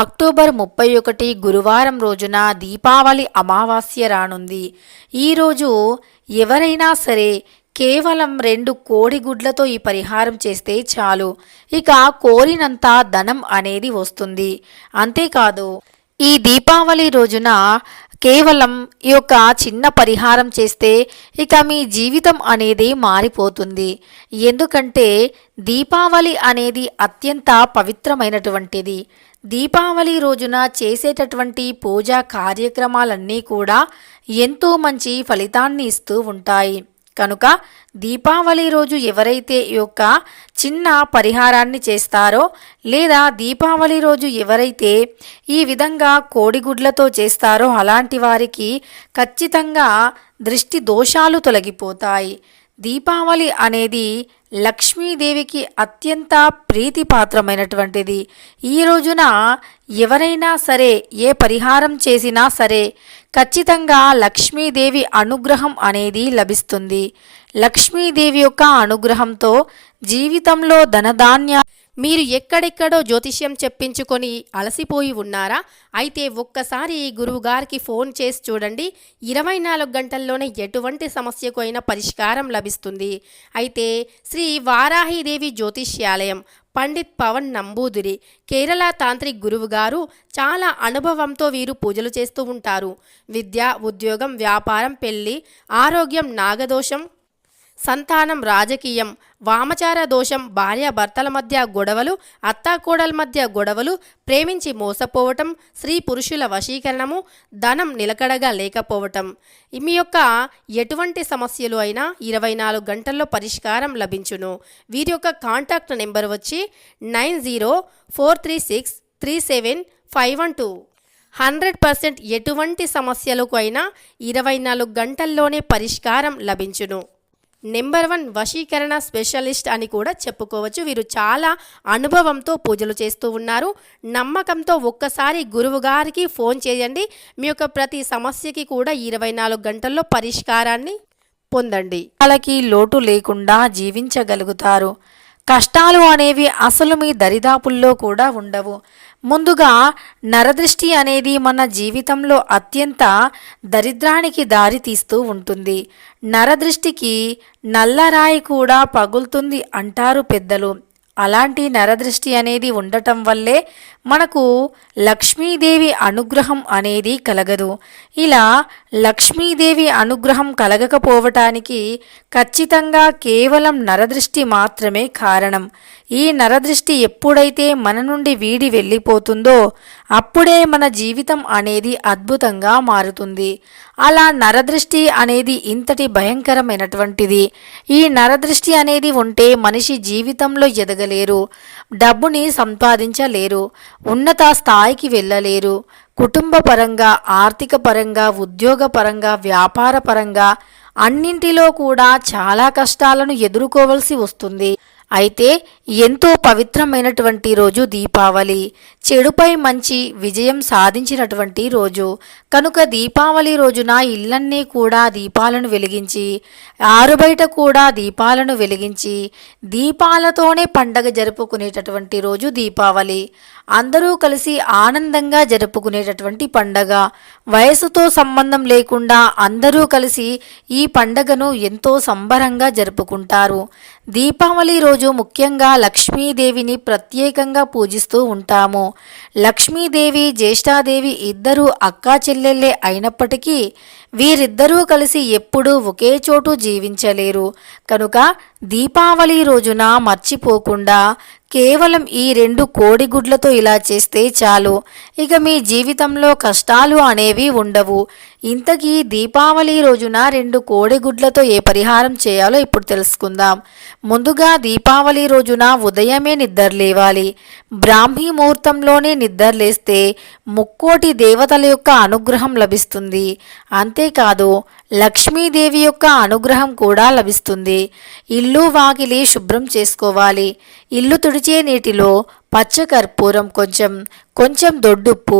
October 31 గురువారం రోజున దీపావళి అమావాస్య రానుంది. ఈరోజు ఎవరైనా సరే కేవలం 2 కోడిగుడ్లతో ఈ పరిహారం చేస్తే చాలు. ఇక కోరినంత ధనం అనేది వస్తుంది. అంతేకాదు ఈ దీపావళి రోజున కేవలం ఈ యొక్క చిన్న పరిహారం చేస్తే ఇక మీ జీవితం అనేది మారిపోతుంది. ఎందుకంటే దీపావళి అనేది అత్యంత పవిత్రమైనటువంటిది. దీపావళి రోజున చేసేటటువంటి పూజా కార్యక్రమాలన్నీ కూడా ఎంతో మంచి ఫలితాన్ని ఇస్తూ ఉంటాయి. కనుక దీపావళి రోజు ఎవరైతే ఈ యొక్క చిన్న పరిహారాన్ని చేస్తారో లేదా దీపావళి రోజు ఎవరైతే ఈ విధంగా కోడిగుడ్లతో చేస్తారో అలాంటి వారికి ఖచ్చితంగా దృష్టి దోషాలు తొలగిపోతాయి. దీపావళి అనేది లక్ష్మీదేవికి అత్యంత ప్రీతిపాత్రమైనటువంటిది. ఈ రోజున ఎవరైనా సరే ఏ పరిహారం చేసినా సరే ఖచ్చితంగా లక్ష్మీదేవి అనుగ్రహం అనేది లభిస్తుంది. లక్ష్మీదేవి యొక్క అనుగ్రహంతో జీవితంలో ధనధాన్య మీరు ఎక్కడెక్కడో జ్యోతిష్యం చెప్పించుకొని అలసిపోయి ఉన్నారా? అయితే ఒక్కసారి ఈ గురువుగారికి ఫోన్ చేసి చూడండి. 24 గంటల్లోనే ఎటువంటి సమస్యకు అయినా పరిష్కారం లభిస్తుంది. అయితే శ్రీ వారాహిదేవి జ్యోతిష్యాలయం పండిత్ పవన్ నంబూదిరి కేరళ తాంత్రిక్ గురువు గారు చాలా అనుభవంతో వీరు పూజలు చేస్తూ ఉంటారు. విద్య, ఉద్యోగం, వ్యాపారం, పెళ్లి, ఆరోగ్యం, నాగదోషం, సంతానం, రాజకీయం, వామచార దోషం, భార్యాభర్తల మధ్య గొడవలు, అత్తాకోడల మధ్య గొడవలు, ప్రేమించి మోసపోవటం, స్త్రీ పురుషుల వశీకరణము, ధనం నిలకడగా లేకపోవటం, మీ యొక్క ఎటువంటి సమస్యలు అయినా 24 గంటల్లో పరిష్కారం లభించును. వీరి యొక్క కాంటాక్ట్ నెంబర్ వచ్చి 9043637512. 100% ఎటువంటి సమస్యలకు అయినా 24 గంటల్లోనే పరిష్కారం లభించును. నెంబర్ 1 వశీకరణ స్పెషలిస్ట్ అని కూడా చెప్పుకోవచ్చు. వీరు చాలా అనుభవంతో పూజలు చేస్తూ ఉన్నారు. నమ్మకంతో ఒక్కసారి గురువు గారికి ఫోన్ చేయండి. మీ యొక్క ప్రతి సమస్యకి కూడా 24 గంటల్లో పరిష్కారాన్ని పొందండి. వాళ్ళకి లోటు లేకుండా జీవించగలుగుతారు. కష్టాలు అనేవి అసలు మీ దరిదాపుల్లో కూడా ఉండవు. ముందుగా నరదృష్టి అనేది మన జీవితంలో అత్యంత దరిద్రానికి దారి తీస్తూ ఉంటుంది. నరదృష్టికి నల్లరాయి కూడా పగులుతుంది అంటారు పెద్దలు. అలాంటి నరదృష్టి అనేది ఉండటం వల్లే మనకు లక్ష్మీదేవి అనుగ్రహం అనేది కలగదు. ఇలా లక్ష్మీదేవి అనుగ్రహం కలగకపోవటానికి ఖచ్చితంగా కేవలం నరదృష్టి మాత్రమే కారణం. ఈ నరదృష్టి ఎప్పుడైతే మన నుండి వీడి వెళ్ళిపోతుందో అప్పుడే మన జీవితం అనేది అద్భుతంగా మారుతుంది. అలా నరదృష్టి అనేది ఇంతటి భయంకరమైనటువంటిది. ఈ నరదృష్టి అనేది ఉంటే మనిషి జీవితంలో ఎదగలేరు, డబ్బుని సంపాదించలేరు, ఉన్నత స్థాయికి వెళ్ళలేరు. కుటుంబ పరంగా, ఆర్థిక పరంగా, ఉద్యోగ పరంగా, వ్యాపార పరంగా అన్నింటిలో కూడా చాలా కష్టాలను ఎదుర్కోవలసి వస్తుంది. అయితే ఎంతో పవిత్రమైనటువంటి రోజు దీపావళి. చెడుపై మంచి విజయం సాధించినటువంటి రోజు కనుక దీపావళి రోజున ఇళ్ళన్నీ కూడా దీపాలను వెలిగించి, ఆరుబయట కూడా దీపాలను వెలిగించి, దీపాలతోనే పండగ జరుపుకునేటటువంటి రోజు దీపావళి. అందరూ కలిసి ఆనందంగా జరుపుకునేటటువంటి పండగ. వయసుతో సంబంధం లేకుండా అందరూ కలిసి ఈ పండగను ఎంతో సంబరంగా జరుపుకుంటారు. దీపావళి రోజు ముఖ్యంగా లక్ష్మీదేవిని ప్రత్యేకంగా పూజిస్తూ ఉంటాము. లక్ష్మీదేవి, జ్యేష్ఠాదేవి ఇద్దరూ అక్కా చెల్లెళ్ళే అయినప్పటికీ వీరిద్దరూ కలిసి ఎప్పుడూ ఒకే చోటు జీవించలేరు. కనుక దీపావళి రోజున మర్చిపోకుండా కేవలం ఈ 2 కోడిగుడ్లతో ఇలా చేస్తే చాలు. ఇక మీ జీవితంలో కష్టాలు అనేవి ఉండవు. ఇంతకీ దీపావళి రోజున 2 కోడిగుడ్లతో ఏ పరిహారం చేయాలో ఇప్పుడు తెలుసుకుందాం. ముందుగా దీపావళి రోజున ఉదయమే నిద్రలేవాలి. బ్రాహ్మీ ముహూర్తంలోనే నిద్రలేస్తే ముక్కోటి దేవతల యొక్క అనుగ్రహం లభిస్తుంది. అంతేకాదు లక్ష్మీదేవి యొక్క అనుగ్రహం కూడా లభిస్తుంది. ఇల్లు ఇల్లు వాకిలి శుభ్రం చేసుకోవాలి. ఇల్లు తుడిచే నీటిలో పచ్చకర్పూరం కొంచెం దొడ్డుప్పు,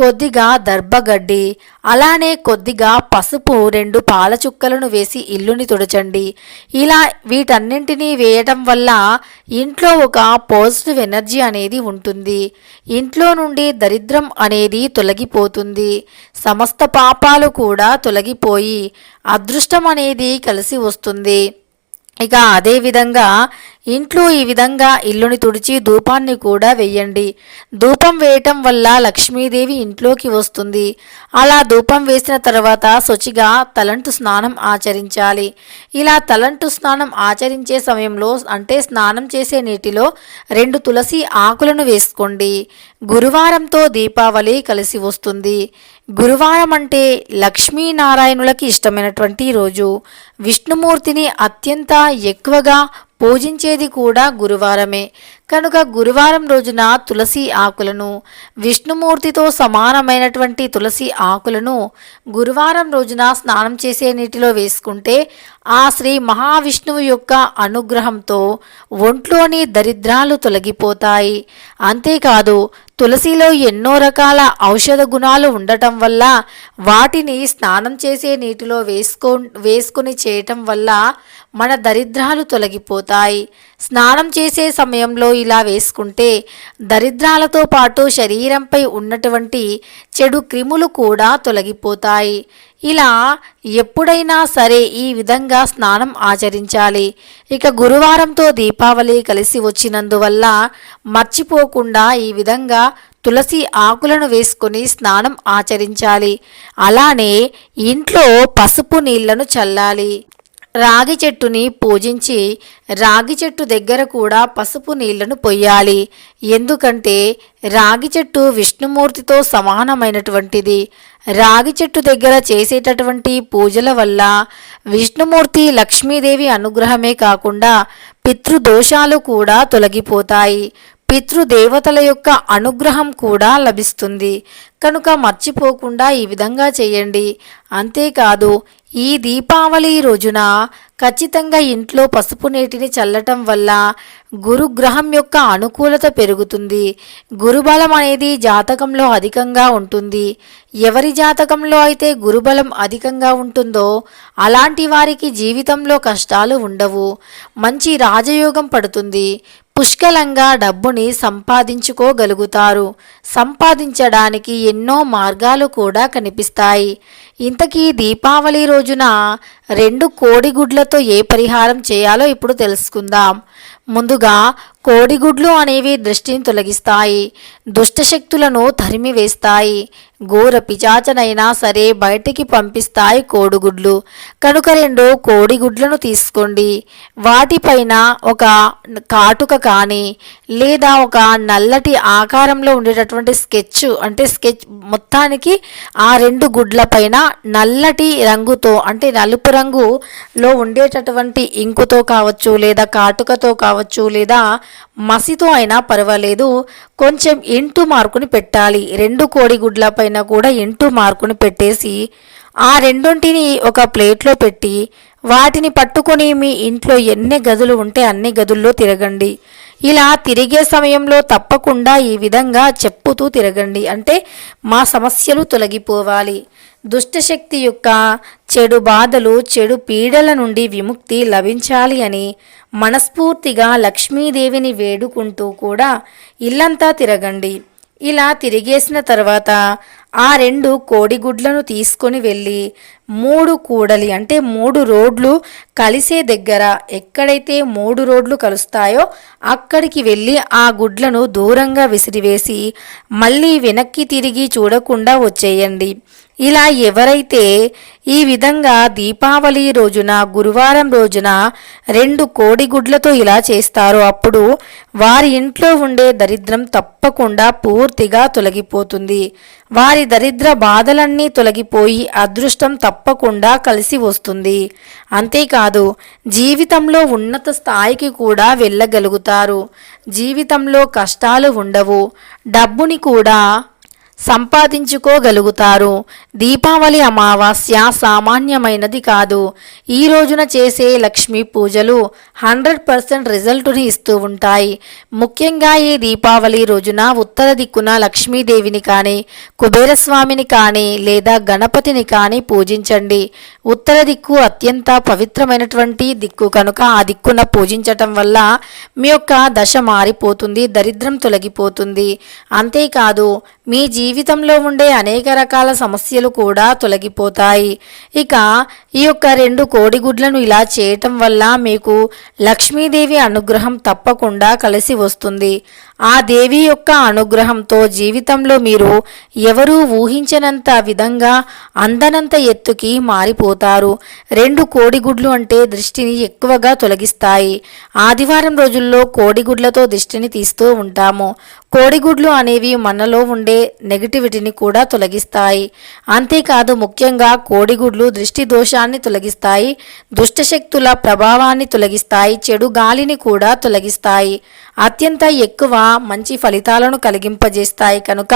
కొద్దిగా దర్భగడ్డి, అలానే కొద్దిగా పసుపు, 2 పాల చుక్కలను వేసి ఇల్లుని తుడచండి. ఇలా వీటన్నింటినీ వేయటం వల్ల ఇంట్లో ఒక పాజిటివ్ ఎనర్జీ అనేది ఉంటుంది. ఇంట్లో నుండి దరిద్రం అనేది తొలగిపోతుంది. సమస్త పాపాలు కూడా తొలగిపోయి అదృష్టం అనేది కలిసి వస్తుంది. ఇక అదేవిధంగా ఇంట్లో ఈ విధంగా ఇల్లుని తుడిచి ధూపాన్ని కూడా వేయండి. ధూపం వేయటం వల్ల లక్ష్మీదేవి ఇంట్లోకి వస్తుంది. అలా ధూపం వేసిన తర్వాత శుచిగా తలంటు స్నానం ఆచరించాలి. ఇలా తలంటు స్నానం ఆచరించే సమయంలో అంటే స్నానం చేసే నీటిలో 2 తులసి ఆకులను వేసుకోండి. గురువారంతో దీపావళి కలిసి వస్తుంది. గురువారం అంటే లక్ష్మీనారాయణులకి ఇష్టమైనటువంటి రోజు. విష్ణుమూర్తిని అత్యంత ఎక్కువగా పూజించేది కూడా గురువారమే. కనుక గురువారం రోజున తులసి ఆకులను, విష్ణుమూర్తితో సమానమైనటువంటి తులసి ఆకులను గురువారం రోజున స్నానం చేసే నీటిలో వేసుకుంటే ఆ శ్రీ మహావిష్ణువు యొక్క అనుగ్రహంతో ఒంట్లోని దరిద్రాలు తొలగిపోతాయి. అంతేకాదు తులసిలో ఎన్నో రకాల ఔషధ గుణాలు ఉండటం వల్ల వాటిని స్నానం చేసే నీటిలో వేసుకుని చేయటం వల్ల మన దరిద్రాలు తొలగిపోతాయి. స్నానం చేసే సమయంలో ఇలా వేసుకుంటే దరిద్రాలతో పాటు శరీరంపై ఉన్నటువంటి చెడు క్రిములు కూడా తొలగిపోతాయి. ఇలా ఎప్పుడైనా సరే ఈ విధంగా స్నానం ఆచరించాలి. ఇక గురువారంతో దీపావళి కలిసి వచ్చినందువల్ల మర్చిపోకుండా ఈ విధంగా తులసి ఆకులను వేసుకొని స్నానం ఆచరించాలి. అలానే ఇంట్లో పసుపు నీళ్లను చల్లాలి. రాగి చెట్టుని పూజించి రాగి చెట్టు దగ్గర కూడా పసుపు నీళ్లను పొయ్యాలి. ఎందుకంటే రాగి చెట్టు విష్ణుమూర్తితో సమానమైనటువంటిది. రాగి చెట్టు దగ్గర చేసేటటువంటి పూజల వల్ల విష్ణుమూర్తి లక్ష్మీదేవి అనుగ్రహమే కాకుండా పితృదోషాలు కూడా తొలగిపోతాయి. పితృదేవతల యొక్క అనుగ్రహం కూడా లభిస్తుంది. కనుక మర్చిపోకుండా ఈ విధంగా చేయండి. అంతేకాదు ఈ దీపావళి రోజున ఖచ్చితంగా ఇంట్లో పసుపు నీటిని చల్లటం వల్ల గురుగ్రహం యొక్క అనుకూలత పెరుగుతుంది. గురుబలం అనేది జాతకంలో అధికంగా ఉంటుంది. ఎవరి జాతకంలో అయితే గురుబలం అధికంగా ఉంటుందో అలాంటి వారికి జీవితంలో కష్టాలు ఉండవు. మంచి రాజయోగం పడుతుంది. పుష్కలంగా డబ్బుని సంపాదించుకోగలుగుతారు. సంపాదించడానికి ఎన్నో మార్గాలు కూడా కనిపిస్తాయి. ఇంతకీ దీపావళి రోజున 2 కోడిగుడ్లతో ఏ పరిహారం చేయాలో ఇప్పుడు తెలుసుకుందాం. ముందుగా కోడిగుడ్లు అనేవి దృష్టిని తొలగిస్తాయి, దుష్టశక్తులను తరిమివేస్తాయి, ఘోర పిచాచనైనా సరే బయటికి పంపిస్తాయి కోడిగుడ్లు. కనుక 2 కోడిగుడ్లను తీసుకోండి. వాటిపైన ఒక కాటుక కానీ లేదా ఒక నల్లటి ఆకారంలో ఉండేటటువంటి స్కెచ్ మొత్తానికి ఆ 2 గుడ్ల పైన నల్లటి రంగుతో అంటే నలుపు రంగులో ఉండేటటువంటి ఇంకుతో కావచ్చు లేదా కాటుకతో కావచ్చు లేదా మసితో అయినా పర్వాలేదు కొంచెం ఇంటూ మార్కుని పెట్టాలి. 2 కోడిగుడ్ల పైన కూడా ఇంటూ మార్కుని పెట్టేసి ఆ రెండొంటిని ఒక ప్లేట్లో పెట్టి వాటిని పట్టుకొని మీ ఇంట్లో ఎన్ని గదులు ఉంటే అన్ని గదుల్లో తిరగండి. ఇలా తిరిగే సమయంలో తప్పకుండా ఈ విధంగా చెప్పుతూ తిరగండి. అంటే మా సమస్యలు తొలగిపోవాలి, దుష్టశక్తి యొక్క చెడు బాధలు చెడు పీడల నుండి విముక్తి లభించాలి అని మనస్ఫూర్తిగా లక్ష్మీదేవిని వేడుకుంటూ కూడా ఇల్లంతా తిరగండి. ఇలా తిరిగేసిన తర్వాత ఆ 2 కోడిగుడ్లను తీసుకొని వెళ్ళి 3 కూడలి అంటే 3 రోడ్లు కలిసే దగ్గర ఎక్కడైతే 3 రోడ్లు కలుస్తాయో అక్కడికి వెళ్ళి ఆ గుడ్లను దూరంగా విసిరివేసి మళ్ళీ వెనక్కి తిరిగి చూడకుండా వచ్చేయండి. ఇలా ఎవరైతే ఈ విధంగా దీపావళి రోజున గురువారం రోజున 2 కోడిగుడ్లతో ఇలా చేస్తారో అప్పుడు వారి ఇంట్లో ఉండే దరిద్రం తప్పకుండా పూర్తిగా తొలగిపోతుంది. వారి దరిద్ర బాధలన్నీ తొలగిపోయి అదృష్టం తప్పకుండా కలిసి వస్తుంది. అంతేకాదు జీవితంలో ఉన్నత స్థాయికి కూడా వెళ్ళగలుగుతారు. జీవితంలో కష్టాలు ఉండవు. డబ్బుని కూడా సంపాదించుకోగలుగుతారు. దీపావళి అమావాస్య సామాన్యమైనది కాదు. ఈ రోజున చేసే లక్ష్మీ పూజలు 100% రిజల్టుని ఇస్తూ ఉంటాయి. ముఖ్యంగా ఈ దీపావళి రోజున ఉత్తర దిక్కున లక్ష్మీదేవిని కానీ, కుబేరస్వామిని కానీ లేదా గణపతిని కానీ పూజించండి. ఉత్తర దిక్కు అత్యంత పవిత్రమైనటువంటి దిక్కు కనుక ఆ దిక్కున పూజించటం వల్ల మీ యొక్క దశ మారిపోతుంది, దరిద్రం తొలగిపోతుంది. అంతేకాదు మీ జీవితంలో ఉండే అనేక రకాల సమస్యలు కూడా తొలగిపోతాయి. ఇక ఈ యొక్క 2 కోడిగుడ్లను ఇలా చేయటం వల్ల మీకు లక్ష్మీదేవి అనుగ్రహం తప్పకుండా కలిసి వస్తుంది. ఆ దేవి యొక్క అనుగ్రహంతో జీవితంలో మీరు ఎవరూ ఊహించనంత విధంగా అందనంత ఎత్తుకి మారిపోతారు. 2 కోడిగుడ్లు అంటే దృష్టిని ఎక్కువగా తొలగిస్తాయి. ఆదివారం రోజుల్లో కోడిగుడ్లతో దృష్టిని తీస్తూ ఉంటాము. కోడిగుడ్లు అనేవి మనలో ఉండే నెగిటివిటీని కూడా తొలగిస్తాయి. అంతేకాదు ముఖ్యంగా కోడిగుడ్లు దృష్టి దోషాన్ని తొలగిస్తాయి, దుష్టశక్తుల ప్రభావాన్ని తొలగిస్తాయి, చెడు గాలిని కూడా తొలగిస్తాయి. అత్యంత ఎక్కువ మంచి ఫలితాలను కలిగింపజేస్తాయి కనుక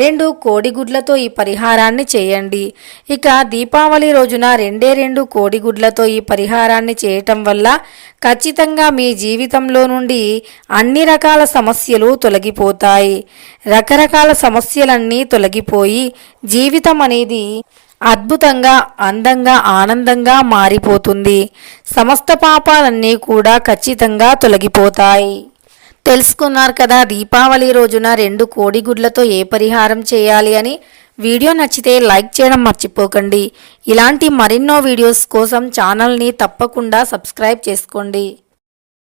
2 కోడిగుడ్లతో ఈ పరిహారాన్ని చేయండి. ఇక దీపావళి రోజున 2 కోడిగుడ్లతో ఈ పరిహారాన్ని చేయటం వల్ల ఖచ్చితంగా మీ జీవితంలో నుండి అన్ని రకాల సమస్యలు తొలగిపోతాయి. రకరకాల సమస్యలన్నీ తొలగిపోయి జీవితం అనేది అద్భుతంగా, అందంగా, ఆనందంగా మారిపోతుంది. సమస్త పాపాలన్నీ కూడా ఖచ్చితంగా తొలగిపోతాయి. తెలుసుకున్నారు కదా దీపావళి రోజున 2 కోడిగుడ్లతో ఏ పరిహారం చేయాలి అని. వీడియో నచ్చితే లైక్ చేయడం మర్చిపోకండి. ఇలాంటి మరెన్నో వీడియోస్ కోసం ఛానల్ని తప్పకుండా సబ్స్క్రైబ్ చేసుకోండి.